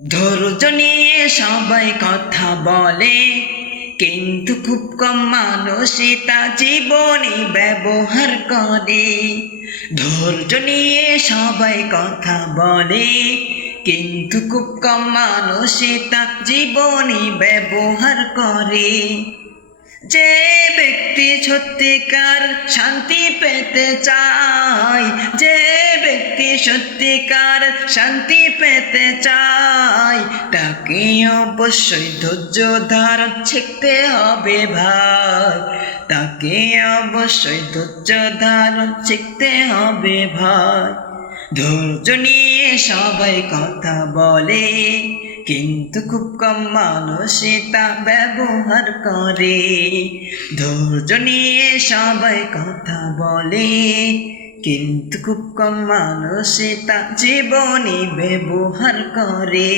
ধৈর্য নিয়ে সবাই কথা বলে, কিন্তু খুব কম মানুষই তা জীবনে ব্যবহার করে। ধৈর্য নিয়ে সবাই কথা বলে, কিন্তু খুব কম মানুষই তা জীবনে ব্যবহার করে। যে ব্যক্তি সত্যিকার শান্তি পেতে চায়, যে ব্যক্তি সত্যিকার শান্তি পেতে চায়, তাকে অবশ্যই ধৈর্য ধারণ শিখতে হবে ভাই। তাকে অবশ্যই ধৈর্য ধারণ শিখতে হবে ভাই। ধৈর্য নিয়ে সবাই কথা বলে, কিন্তু খুব কম মানুষই তা ব্যবহার করে। ধৈর্য নিয়ে সবাই কথা বলে, কিন্তু খুব কম মানুষই তা জীবনে ব্যবহার করে।